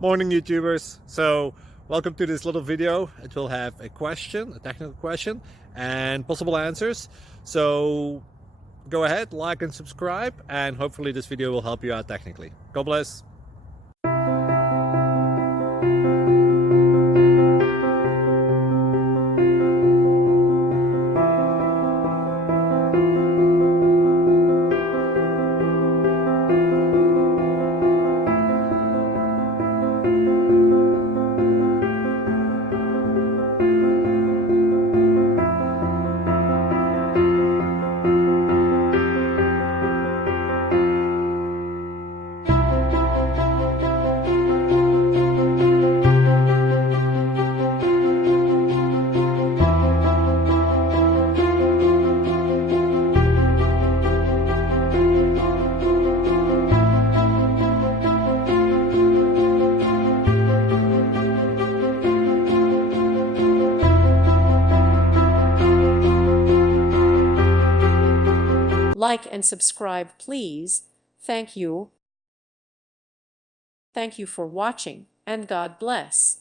Morning YouTubers. So welcome to this little video. It will have a question, a technical question, and possible answers. So go ahead, like and subscribe, and hopefully this video will help you out technically. God bless. Like and subscribe, please. Thank you. Thank you for watching, and God bless.